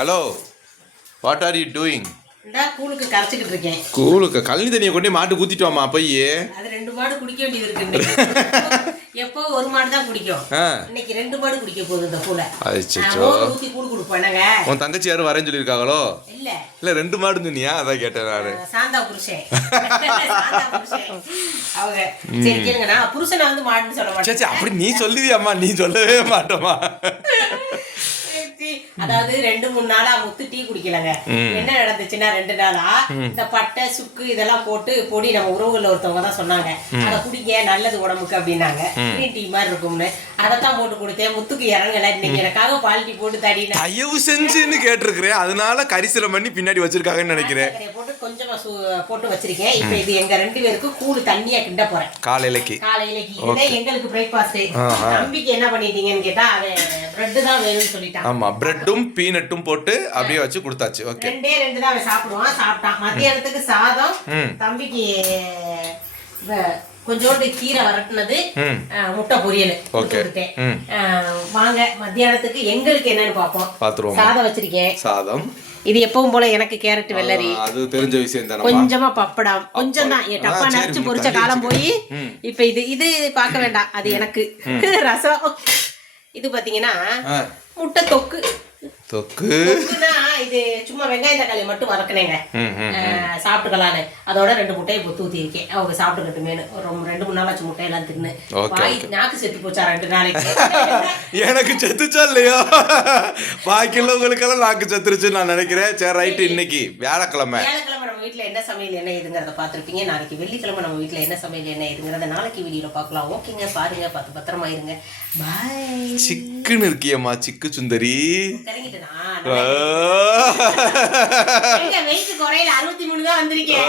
Hello, what are you doing? கூழுக்கு கரைச்சிக்கிட்டு இருக்கேன். கூழுக்கு கழனி தண்ணியை கொண்டு மாட்டு ஊத்திட்டு வாமா போய். அது 2 மாடு குடிக்க வேண்டியது இருக்கு. எப்போ ஒரு மாடு தான் குடிக்கும். இன்னைக்கு 2 மாடு குடிக்க போகுது இந்த கூழ. அச்சச்சோ. ஊத்தி கூழ் குடுப்பானங்க. உன் தங்கச்சி யாரும் வரேன்னு சொல்லிருக்காங்களோ? இல்ல 2 மாடு சொன்னியா? அதான் கேட்டேன் நானு. சாந்தா புருஷன். அவங்க சரி கேளுங்க, நான் புருஷனை வந்து மாடுன்னு சொல்ல மாட்டேன். சே அப்படி நீ சொல்லுவியாம்மா? நீ சொல்லவே மாட்டோமா? அதாவது 2-3 நாளா முத்து டீ குடிக்கலங்க. என்ன நடந்துச்சுன்னா 2 நாளா இந்த பட்டை சுக்கு இதெல்லாம் போட்டு பொடி நம்ம உறவுகள்ல ஒருத்தவங்க தான் சொன்னாங்க, அதை குடிங்க நல்லது உடம்புக்கு அப்படின்னாங்க. கிரீன் டீ மாதிரி இருக்கும்னு அதைத்தான் போட்டு கொடுத்தேன். முத்துக்கு இறங்கல. இன்னைக்கு எனக்காக பால் டீ போட்டு தடி தயவு செஞ்சுன்னு கேட்டிருக்கிறேன். அதனால கரிசலம் பண்ணி பின்னாடி வச்சிருக்காங்கன்னு நினைக்கிறேன். போட்டு கொஞ்சமா போட்டு வச்சிருக்கேன். இப்ப இது எங்க 2 பேருக்கு கூழ் தண்ணியா கிண்ட போறேன். காலையிலக்கு எங்களுக்கு பிரேக்ஃபாஸ்ட். தம்பிக்கு என்ன பண்ணிட்டீங்கன்னு கேட்டா அவன் பிரெட் தான் வேணும்னு சொல்லிட்டான். ஆமா, பிரெட்டும் பீனட்டும் போட்டு அப்படியே வச்சு கொடுத்தாச்சு. ஓகே, 2 தான் அவன் சாப்பிடுவான். சாப்பிட்டான். மத்தியானத்துக்கு சாதம், தம்பிக்கு கொஞ்சோண்டு கீரை வரட்டுனது, முட்டை பொரியல் கொடுத்தேன். வாங்க மத்தியானத்துக்கு எங்களுக்கு என்னன்னு பாப்போம். சாதம் வச்சிருக்கேன். சாதம் இது எப்பவும் போல எனக்கு கேரட் வெள்ளரி, அது தெரிஞ்ச விஷயம் தானே. கொஞ்சமா பப்படம், கொஞ்சம் தான் டப்பா நரைச்சு பொரிச்ச காலம் போய் இப்ப இது பார்க்க வேண்டாம். அது எனக்கு ரசம். இது பாத்தீங்கன்னா முட்டை தொக்கு. தொக்குனா இது சும்மா வெங்காயம் தக்காளி மட்டும் வதக்கினேங்க, சாப்பிட்டுக்கலான்னு. அதோட 2 முட்டையை பொத்து ஊத்தி இருக்கேன். அவங்க சாப்பிட்டுக்கட்டுமேனு. ஒரு 2-3 நாளாச்சு முட்டையெல்லாம் தின்னு நாக்கு செத்து போச்சா 2 நாளைக்கு. எனக்கு செத்துச்சா இல்லையோ, பாக்கியுள்ளவங்களுக்கெல்லாம் நாக்கு செத்துருச்சுன்னு நான் நினைக்கிறேன். சரி ரைட்டு, இன்னைக்கு வியாழக்கிழமை நம்ம வீட்டுல என்ன சமையல் என்ன ஏதுங்கிறத பாத்துருப்பீங்க. நாளைக்கு வெள்ளிக்கிழமை நம்ம வீட்டுல என்ன சமையல் என்ன ஏதுங்கிறத நாளைக்கு வீடியோல பாக்கலாம். ஓகேங்க, பாருங்க, பார்த்து பத்திரமா இருங்க. பாய். சிக்குன்னு இருக்கியம்மா சிக்கு சுந்தரி. வெயிட் குறையில 63 தான் வந்திருக்கேன்.